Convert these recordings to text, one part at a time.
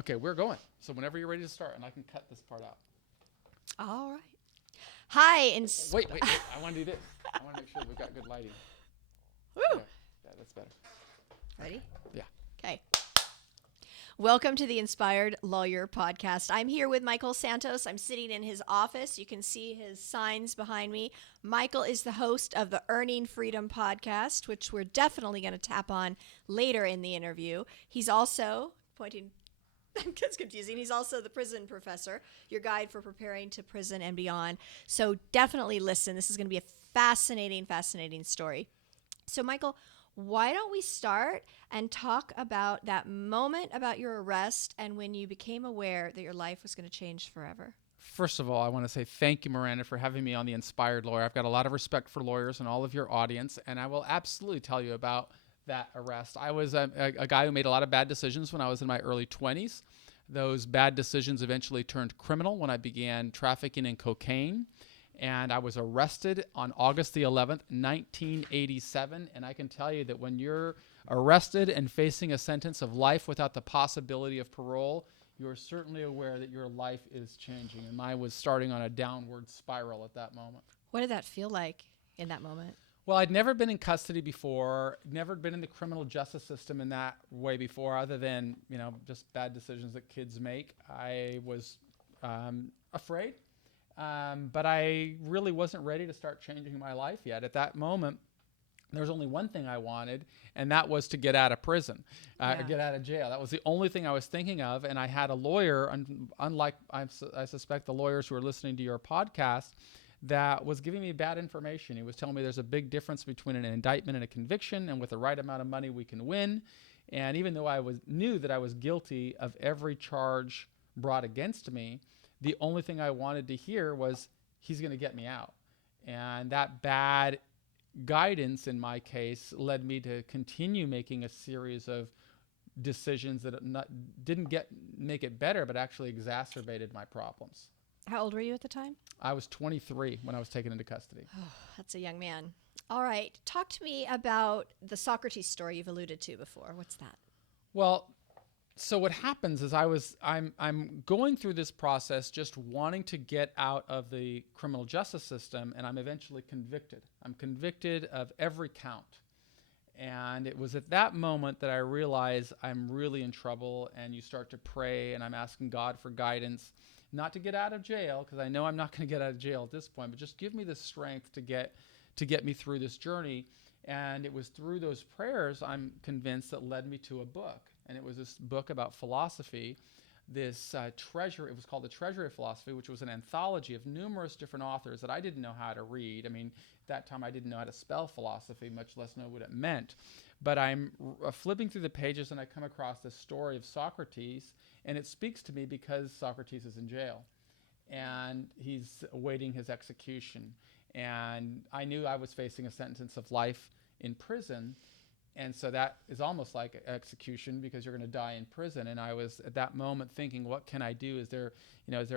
Okay, we're going. So whenever you're ready to start, and I can cut this part out. All right. Hi, Wait. I want to do this. I want to make sure we've got good lighting. Woo. Yeah, that's better. Ready? Yeah. Okay. Welcome to the Inspired Lawyer Podcast. I'm here with Michael Santos. I'm sitting in his office. You can see his signs behind me. Michael is the host of the Earning Freedom Podcast, which we're definitely going to tap on later in the interview. He's also pointing... It's confusing. He's also the prison professor, your guide for preparing to prison and beyond. So definitely listen. This is going to be a fascinating story. So, Michael, why don't we start and talk about that moment about your arrest and when you became aware that your life was going to change forever? First of all, I want to say thank you, Miranda, for having me on The Inspired Lawyer. I've got a lot of respect for lawyers and all of your audience, and I will absolutely tell you about that arrest. I was a guy who made a lot of bad decisions when I was in my early 20s. Those bad decisions eventually turned criminal when I began trafficking in cocaine. And I was arrested on August the 11th, 1987. And I can tell you that when you're arrested and facing a sentence of life without the possibility of parole, you're certainly aware that your life is changing. And mine was starting on a downward spiral at that moment. What did that feel like in that moment? Well, I'd never been in custody before, never been in the criminal justice system in that way before, other than, just bad decisions that kids make. I was afraid, but I really wasn't ready to start changing my life yet. At that moment, there was only one thing I wanted, and that was to get out of prison, or get out of jail. That was the only thing I was thinking of, and I had a lawyer, unlike I suspect the lawyers who are listening to your podcast, that was giving me bad information. He was telling me there's a big difference between an indictment and a conviction, and with the right amount of money we can win. And even though I knew that I was guilty of every charge brought against me, the only thing I wanted to hear was he's going to get me out. And that bad guidance in my case led me to continue making a series of decisions that didn't make it better, but actually exacerbated my problems. How old were you at the time? I was 23 when I was taken into custody. Oh, that's a young man. All right. Talk to me about the Socrates story you've alluded to before. What's that? Well, so what happens is I'm going through this process just wanting to get out of the criminal justice system, and I'm eventually convicted. I'm convicted of every count. And it was at that moment that I realized I'm really in trouble, and you start to pray, and I'm asking God for guidance. Not to get out of jail, because I know I'm not going to get out of jail at this point, but just give me the strength to get me through this journey. And it was through those prayers, I'm convinced, that led me to a book. And it was this book about philosophy, this treasure. It was called The Treasury of Philosophy, which was an anthology of numerous different authors that I didn't know how to read. I mean, at that time I didn't know how to spell philosophy, much less know what it meant. But I'm flipping through the pages, and I come across this story of Socrates. And it speaks to me because Socrates is in jail and he's awaiting his execution. And I knew I was facing a sentence of life in prison. And so that is almost like execution because you're going to die in prison. And I was at that moment thinking, what can I do? Is there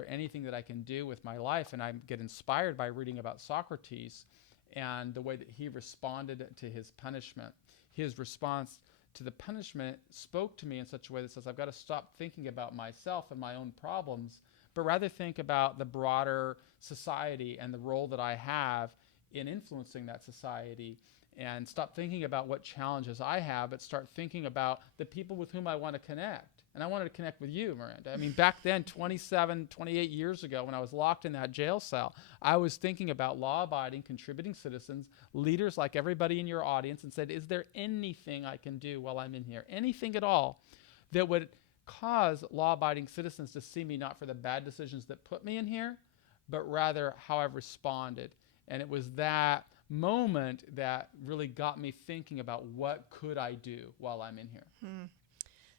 anything that I can do with my life? And I get inspired by reading about Socrates and the way that he responded to his punishment. His response to the punishment spoke to me in such a way that says I've got to stop thinking about myself and my own problems, but rather think about the broader society and the role that I have in influencing that society, and stop thinking about what challenges I have, but start thinking about the people with whom I want to connect. And I wanted to connect with you, Miranda. I mean, back then, 27, 28 years ago, when I was locked in that jail cell, I was thinking about law-abiding, contributing citizens, leaders like everybody in your audience, and said, is there anything I can do while I'm in here, anything at all, that would cause law-abiding citizens to see me not for the bad decisions that put me in here, but rather how I've responded. And it was that moment that really got me thinking about what could I do while I'm in here.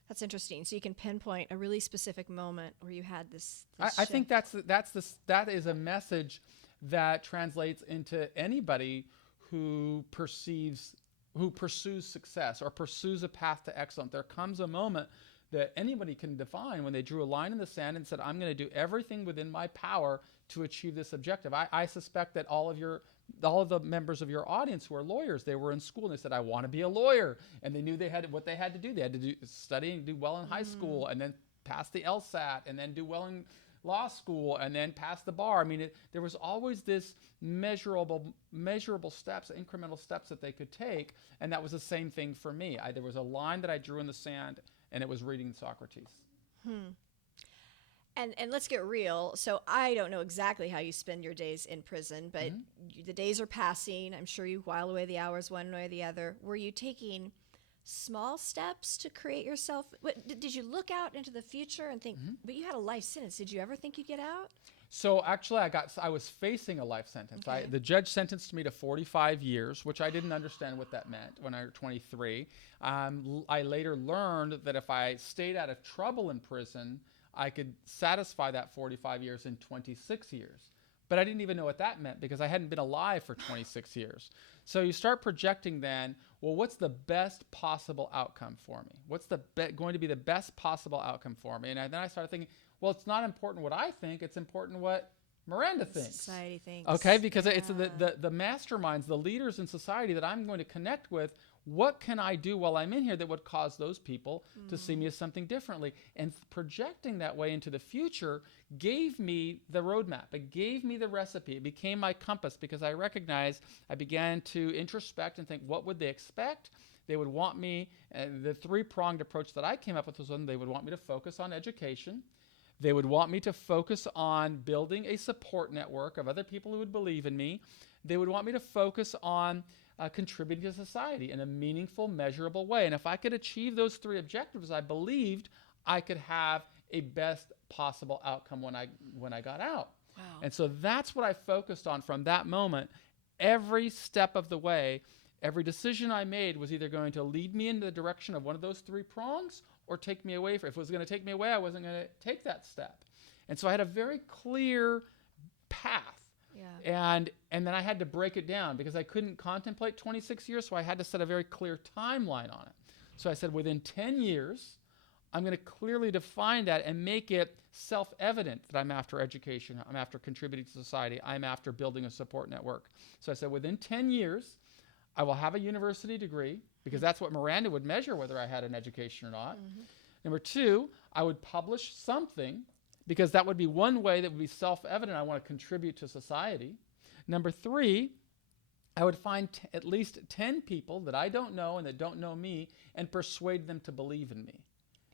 That's interesting. So you can pinpoint a really specific moment where you had this I think that is a message that translates into anybody who pursues success or pursues a path to excellence. There comes a moment that anybody can define when they drew a line in the sand and said, I'm going to do everything within my power to achieve this objective. I suspect that all of the members of your audience who are lawyers, they were in school and they said, I want to be a lawyer. And they knew what they had to do. They had to study and do well in high school and then pass the LSAT and then do well in law school and then pass the bar. I mean, there was always this measurable steps, incremental steps that they could take. And that was the same thing for me. There was a line that I drew in the sand, and it was reading Socrates. And let's get real. So I don't know exactly how you spend your days in prison, but the days are passing. I'm sure you while away the hours one way or the other. Were you taking small steps to create yourself? Did you look out into the future and think, but you had a life sentence. Did you ever think you'd get out? So actually, I was facing a life sentence. Okay. The judge sentenced me to 45 years, which I didn't understand what that meant when I was 23. I later learned that if I stayed out of trouble in prison, I could satisfy that 45 years in 26 years. But I didn't even know what that meant because I hadn't been alive for 26 years. So you start projecting then, well, what's the best possible outcome for me? What's going to be the best possible outcome for me? And then I started thinking, well, it's not important what I think, it's important what Miranda thinks. Society thinks. Okay, because it's the masterminds, the leaders in society that I'm going to connect with. What can I do while I'm in here that would cause those people to see me as something differently? And projecting that way into the future gave me the roadmap. It gave me the recipe. It became my compass because I recognized, I began to introspect and think, what would they expect? They would want me, the three-pronged approach that I came up with was one, they would want me to focus on education. They would want me to focus on building a support network of other people who would believe in me. They would want me to focus on contributing to society in a meaningful, measurable way. And if I could achieve those three objectives, I believed I could have a best possible outcome when I got out. Wow. And so that's what I focused on from that moment. Every step of the way, every decision I made was either going to lead me in the direction of one of those three prongs or take me away from it. If it was going to take me away, I wasn't going to take that step. And so I had a very clear path. Yeah. And then I had to break it down because I couldn't contemplate 26 years, so I had to set a very clear timeline on it. So I said, within 10 years, I'm going to clearly define that and make it self-evident that I'm after education, I'm after contributing to society, I'm after building a support network. So I said, within 10 years, I will have a university degree because that's what Miranda would measure whether I had an education or not. Number two, I would publish something because that would be one way that would be self-evident I want to contribute to society. Number three, I would find at least 10 people that I don't know and that don't know me and persuade them to believe in me.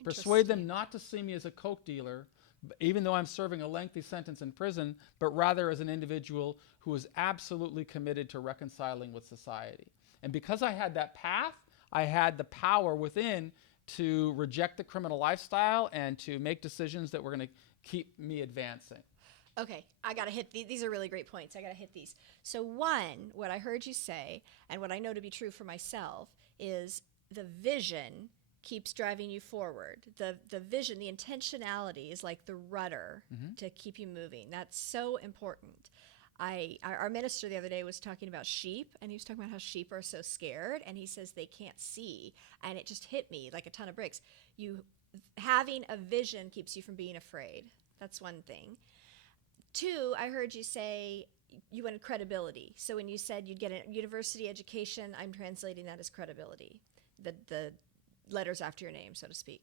Persuade them not to see me as a coke dealer, even though I'm serving a lengthy sentence in prison, but rather as an individual who is absolutely committed to reconciling with society. And because I had that path, I had the power within to reject the criminal lifestyle and to make decisions that were going to keep me advancing. Okay, I got to hit these are really great points. I got to hit these. So one, what I heard you say and what I know to be true for myself is the vision keeps driving you forward. The vision, the intentionality is like the rudder to keep you moving. That's so important. Our minister the other day was talking about sheep, and he was talking about how sheep are so scared, and he says they can't see, and it just hit me like a ton of bricks. Having a vision keeps you from being afraid. That's one thing. Two, I heard you say you wanted credibility. So when you said you'd get a university education, I'm translating that as credibility. The letters after your name, so to speak.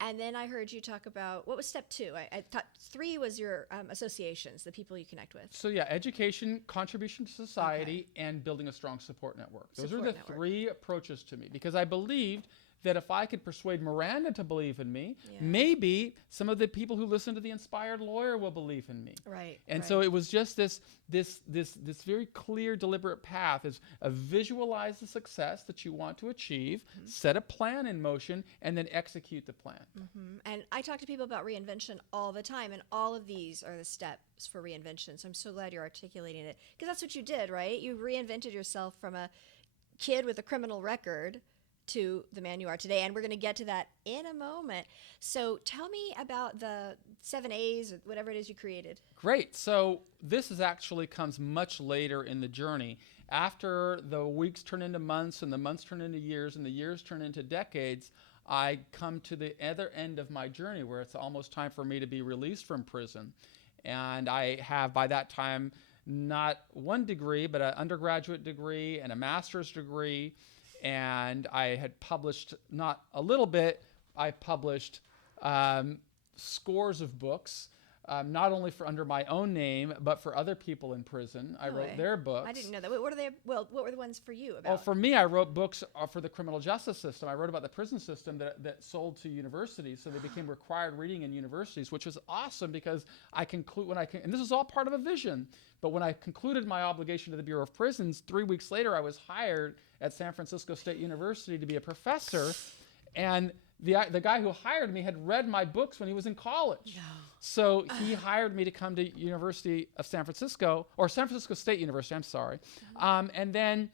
And then I heard you talk about, what was step two? I thought three was your associations, the people you connect with. So yeah, education, contribution to society, and building a strong support network. Those are the three approaches to me because I believed that if I could persuade Miranda to believe in me, maybe some of the people who listen to The Inspired Lawyer will believe in me. Right. And so it was just this very clear, deliberate path is visualize the success that you want to achieve, set a plan in motion, and then execute the plan. And I talk to people about reinvention all the time, and all of these are the steps for reinvention. So I'm so glad you're articulating it because that's what you did, right? You reinvented yourself from a kid with a criminal record to the man you are today. And we're going to get to that in a moment. So tell me about the 7 A's or whatever it is you created. Great. So this actually comes much later in the journey. After the weeks turn into months and the months turn into years and the years turn into decades, I come to the other end of my journey where it's almost time for me to be released from prison. And I have by that time not one degree, but an undergraduate degree and a master's degree. And I had published not a little bit, I published scores of books, not only for under my own name, but for other people in prison. I wrote their books. I didn't know that. What are they? Well, what were the ones for you about? Oh, for me, I wrote books for the criminal justice system. I wrote about the prison system that sold to universities, so they became required reading in universities, which was awesome because and this is all part of a vision. But when I concluded my obligation to the Bureau of Prisons, 3 weeks later, I was hired at San Francisco State University to be a professor, and the guy who hired me had read my books when he was in college. No. So he hired me to come to University of San Francisco, or San Francisco State University, I'm sorry. And then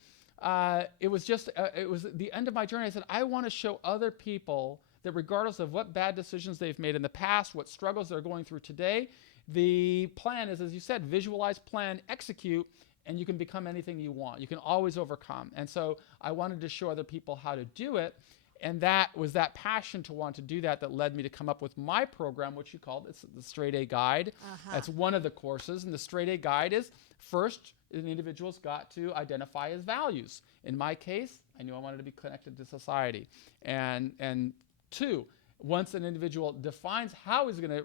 it was the end of my journey. I said, I want to show other people that regardless of what bad decisions they've made in the past, what struggles they're going through today, the plan is, as you said, visualize, plan, execute, and you can become anything you want. You can always overcome. And so I wanted to show other people how to do it. And that was that passion to want to do that led me to come up with my program, which you called the Straight A Guide. That's one of the courses. And the Straight A Guide is, first, an individual's got to identify his values. In my case, I knew I wanted to be connected to society. And two, once an individual defines how he's going to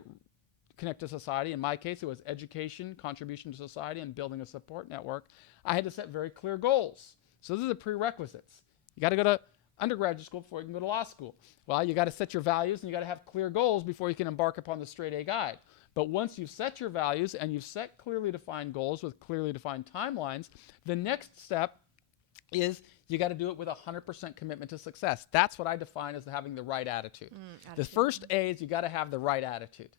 connect to society, in my case, it was education, contribution to society, and building a support network, I had to set very clear goals. So those are the prerequisites. You got to go to undergraduate school before you can go to law school. Well, you got to set your values and you got to have clear goals before you can embark upon the Straight A Guide. But once you've set your values and you've set clearly defined goals with clearly defined timelines, the next step is you got to do it with 100% commitment to success. That's what I define as having the right attitude. The first A is you got to have the right attitude.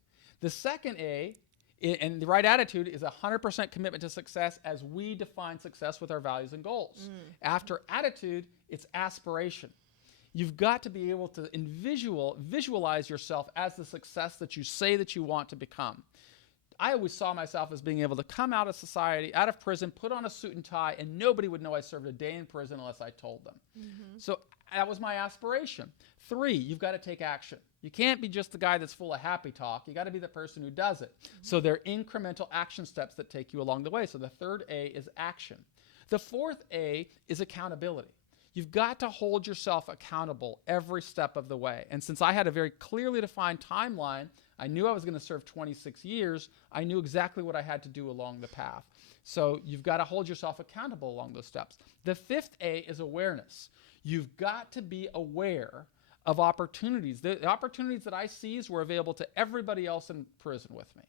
The second A, and the right attitude, is 100% commitment to success as we define success with our values and goals. After attitude, it's aspiration. You've got to be able to visualize yourself as the success that you say that you want to become. I always saw myself as being able to come out of society, out of prison, put on a suit and tie, and nobody would know I served a day in prison unless I told them. So that was my aspiration. 3, you've got to take action. You can't be just the guy that's full of happy talk. You got to be the person who does it. So there are incremental action steps that take you along the way. So the third A is action. The fourth A is accountability. You've got to hold yourself accountable every step of the way. And since I had a very clearly defined timeline, I knew I was going to serve 26 years. I knew exactly what I had to do along the path. So you've got to hold yourself accountable along those steps. The fifth A is awareness. You've got to be aware of opportunities. The opportunities that I seized were available to everybody else in prison with me,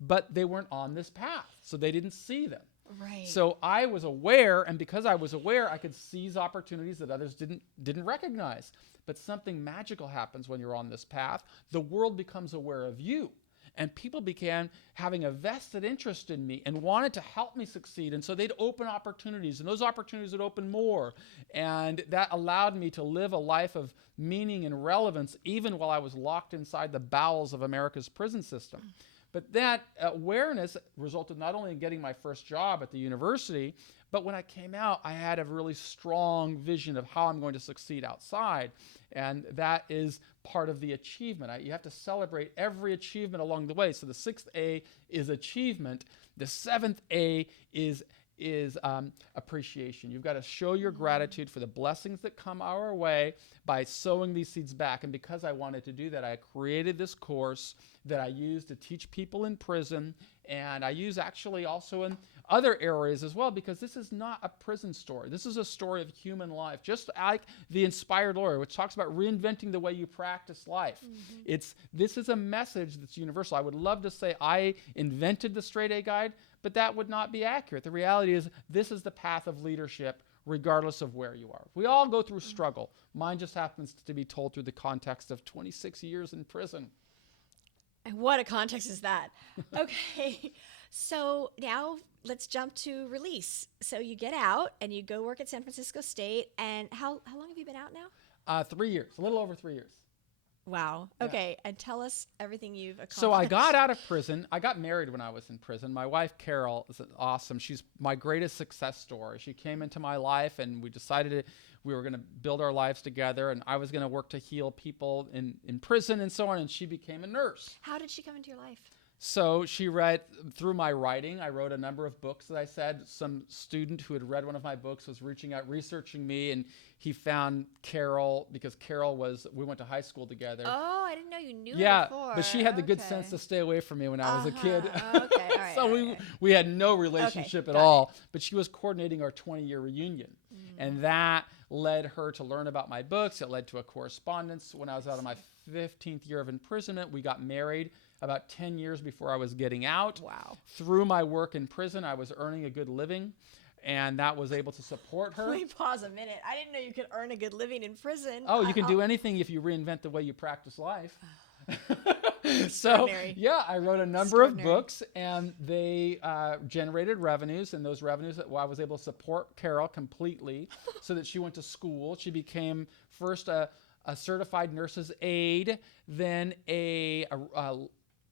but they weren't on this path, so they didn't see them. Right. So I was aware, and because I was aware, I could seize opportunities that others didn't recognize. But something magical happens when you're on this path. The world becomes aware of you. And people began having a vested interest in me and wanted to help me succeed. And so they'd open opportunities, and those opportunities would open more. And that allowed me to live a life of meaning and relevance, even while I was locked inside the bowels of America's prison system. But that awareness resulted not only in getting my first job at the university, but when I came out, I had a really strong vision of how I'm going to succeed outside. And that is part of the achievement. You have to celebrate every achievement along the way. So the 6th A is achievement. The 7th A is appreciation. You've got to show your gratitude for the blessings that come our way by sowing these seeds back. And because I wanted to do that, I created this course that I use to teach people in prison, and I use actually also in other areas as well, because this is not a prison story. This is a story of human life, just like the Inspired Lawyer, which talks about reinventing the way you practice life. This is a message that's universal. I would love to say I invented the Straight A Guide, but that would not be accurate. The reality is this is the path of leadership regardless of where you are. We all go through struggle. Mine just happens to be told through the context of 26 years in prison. And what a context is that? Okay, so now let's jump to release. So you get out and you go work at San Francisco State. And how long have you been out now? 3 years, a little over 3 years. Wow. Okay, and tell us everything you've accomplished. So I got out of prison. I got married when I was in prison. My wife, Carol, is awesome. She's my greatest success story. She came into my life, and we decided we were going to build our lives together, and I was going to work to heal people in prison and so on, and she became a nurse. How did she come into your life? So she read through my writing. I wrote a number of books, as I said. Some student who had read one of my books was reaching out, researching me, and he found Carol because we went to high school together. Oh, I didn't know you knew Yeah, her before. but she had the good sense to stay away from me when I was a kid. Okay, all right. So we had no relationship at all. But she was coordinating our 20-year reunion. And that led her to learn about my books. It led to a correspondence. When I was out of my 15th year of imprisonment, we got married about 10 years before I was getting out. Wow. Through my work in prison, I was earning a good living, and that was able to support her. Wait, pause a minute. I didn't know you could earn a good living in prison. Oh, you can do anything if you reinvent the way you practice life. So, yeah, I wrote a number of books, and they generated revenues, and those revenues, I was able to support Carol completely so that she went to school. She became first a certified nurse's aide, then a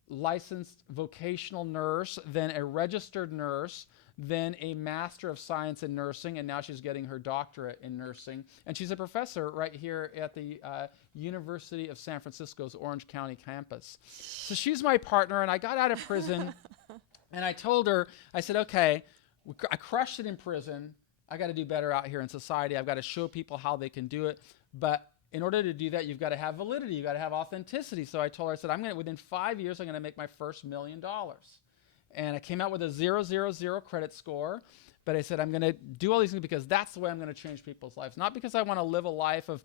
licensed vocational nurse, then a registered nurse, then a Master of Science in Nursing, and now she's getting her doctorate in nursing. And she's a professor right here at the University of San Francisco's Orange County campus. So she's my partner, and I got out of prison, and I told her, I said, okay, I crushed it in prison. I got to do better out here in society. I've got to show people how they can do it. But in order to do that, you've got to have validity. You've got to have authenticity. So I told her, I said, within 5 years, I'm going to make my first $1 million. And I came out with a 000 credit score. But I said, I'm going to do all these things because that's the way I'm going to change people's lives. Not because I want to live a life of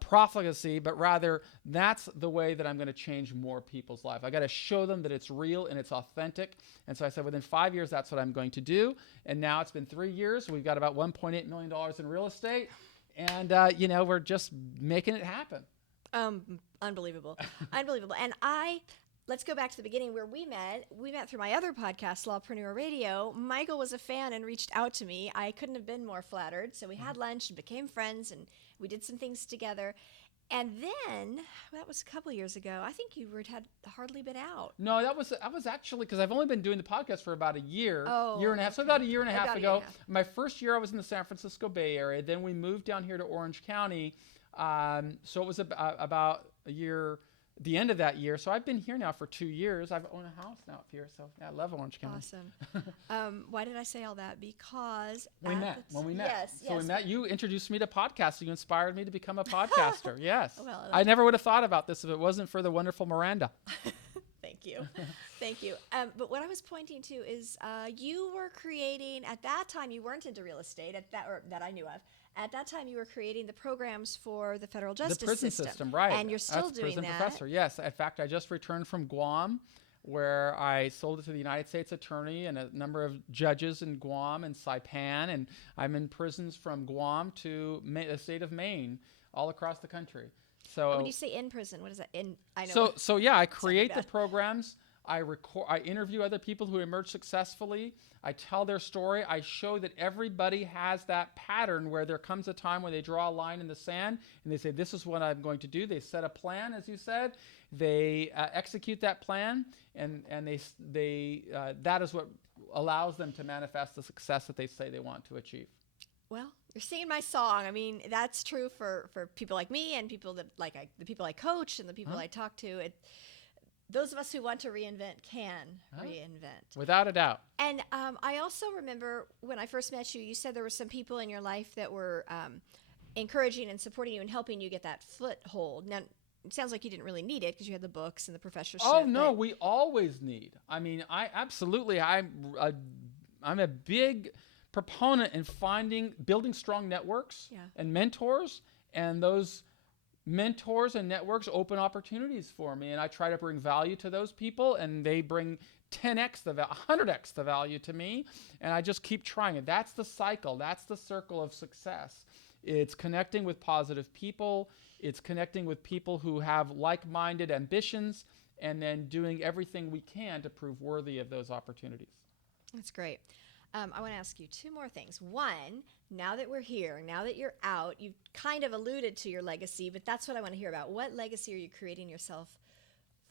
profligacy, but rather that's the way that I'm going to change more people's life. I got to show them that it's real and it's authentic. And so I said, within 5 years, that's what I'm going to do. And now it's been 3 years. We've got about $1.8 million in real estate. And, we're just making it happen. Unbelievable. Unbelievable. And let's go back to the beginning where we met. We met through my other podcast, Lawpreneur Radio. Michael was a fan and reached out to me. I couldn't have been more flattered. So we had lunch and became friends, and we did some things together. And then, that was a couple of years ago, I think you had hardly been out. No, that was actually, because I've only been doing the podcast for about a year, year and a half. Okay. So about a year and a half ago. My first year I was in the San Francisco Bay Area. Then we moved down here to Orange County. So it was about a year, the end of that year. So I've been here now for 2 years. I've owned a house now up here. So yeah, I love Orange County. Awesome. Why did I say all that? Because when we met. Yes. So we met. You introduced me to podcasting. You inspired me to become a podcaster. Yes. Well, I never would have thought about this if it wasn't for the wonderful Miranda. Thank you. Thank you. But what I was pointing to is you were creating, at that time, you weren't into real estate, that I knew of. At that time, you were creating the programs for the federal justice system. The prison system, right. And you're still doing prison that. Professor. Yes. In fact, I just returned from Guam, where I sold it to the United States Attorney and a number of judges in Guam and Saipan. And I'm in prisons from Guam to the state of Maine, all across the country. So when you say in prison, what is that? I know. So yeah, I create the programs. I interview other people who emerge successfully. I tell their story. I show that everybody has that pattern where there comes a time when they draw a line in the sand and they say, this is what I'm going to do. They set a plan, as you said. They execute that plan, and they that is what allows them to manifest the success that they say they want to achieve. Well, you're singing my song. I mean, that's true for people like me and people that the people I coach and the people I talk to. Those of us who want to reinvent can reinvent. Without a doubt. And I also remember when I first met you, you said there were some people in your life that were encouraging and supporting you and helping you get that foothold. Now, it sounds like you didn't really need it because you had the books and the professorship. Oh, no, we always need. I mean, I'm a big proponent in building strong networks and mentors, and those mentors and networks open opportunities for me, and I try to bring value to those people, and they bring 10x 100x the value to me, and I just keep trying it. That's the cycle. That's the circle of success. It's connecting with positive people. It's connecting with people who have like-minded ambitions, and then doing everything we can to prove worthy of those opportunities. That's great. I want to ask you two more things. One, now that we're here, now that you're out, you've kind of alluded to your legacy, but that's what I want to hear about. What legacy are you creating yourself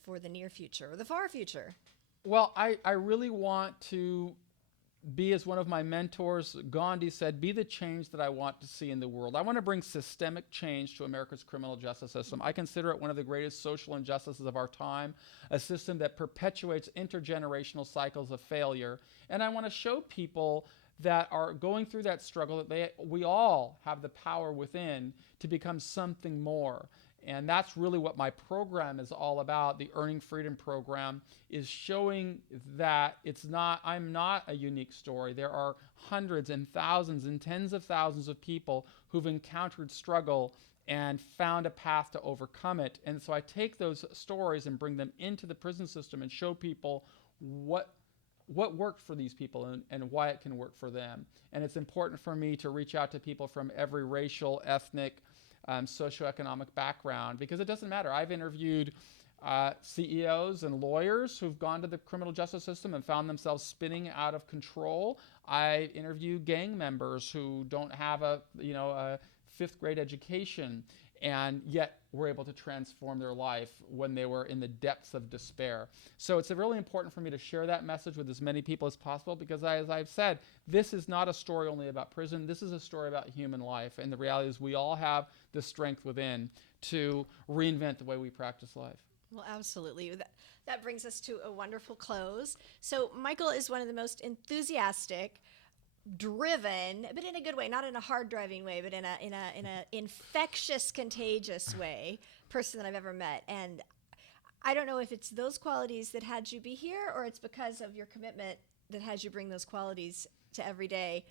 for the near future or the far future? Well, I really want to be, as one of my mentors, Gandhi said, be the change that I want to see in the world. I want to bring systemic change to America's criminal justice system. I consider it one of the greatest social injustices of our time, a system that perpetuates intergenerational cycles of failure. And I want to show people that are going through that struggle that we all have the power within to become something more. And that's really what my program is all about. The Earning Freedom program is showing that I'm not a unique story. There are hundreds and thousands and tens of thousands of people who've encountered struggle and found a path to overcome it. And so I take those stories and bring them into the prison system and show people what worked for these people and why it can work for them. And it's important for me to reach out to people from every racial, ethnic, socioeconomic background, because it doesn't matter. I've interviewed CEOs and lawyers who've gone to the criminal justice system and found themselves spinning out of control. I interview gang members who don't have a fifth grade education, and yet were able to transform their life when they were in the depths of despair. So it's really important for me to share that message with as many people as possible, because as I've said, this is not a story only about prison. This is a story about human life. And the reality is we all have the strength within to reinvent the way we practice life. Well, absolutely. That brings us to a wonderful close. So Michael is one of the most enthusiastic, driven, but in a good way, not in a hard driving way, but in a infectious, contagious way, person that I've ever met. And I don't know if it's those qualities that had you be here, or it's because of your commitment that has you bring those qualities to every day.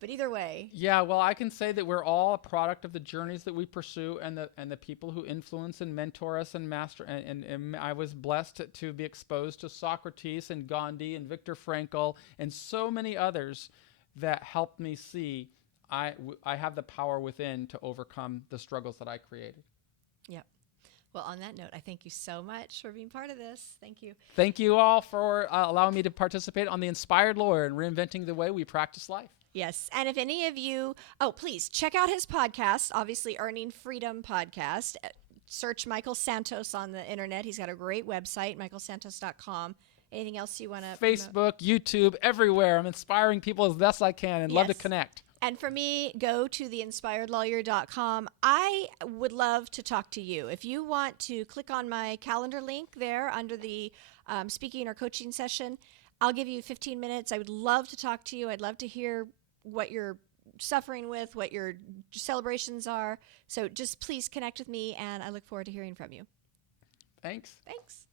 But either way. Yeah, well, I can say that we're all a product of the journeys that we pursue and the people who influence and mentor us and master. And I was blessed to be exposed to Socrates and Gandhi and Viktor Frankl and so many others that helped me see I have the power within to overcome the struggles that I created. Yep. Well, on that note, I thank you so much for being part of this. Thank you. Thank you all for allowing me to participate on The Inspired Lawyer and reinventing the way we practice life. Yes. And if any of you, please check out his podcast, obviously Earning Freedom Podcast. Search Michael Santos on the internet. He's got a great website, michaelsantos.com. Anything else you want to Facebook, promote? YouTube, everywhere. I'm inspiring people as best I can and love to connect. And for me, go to theinspiredlawyer.com. I would love to talk to you. If you want to click on my calendar link there under the speaking or coaching session, I'll give you 15 minutes. I would love to talk to you. I'd love to hear what you're suffering with, what your celebrations are. So just please connect with me, and I look forward to hearing from you. Thanks. Thanks.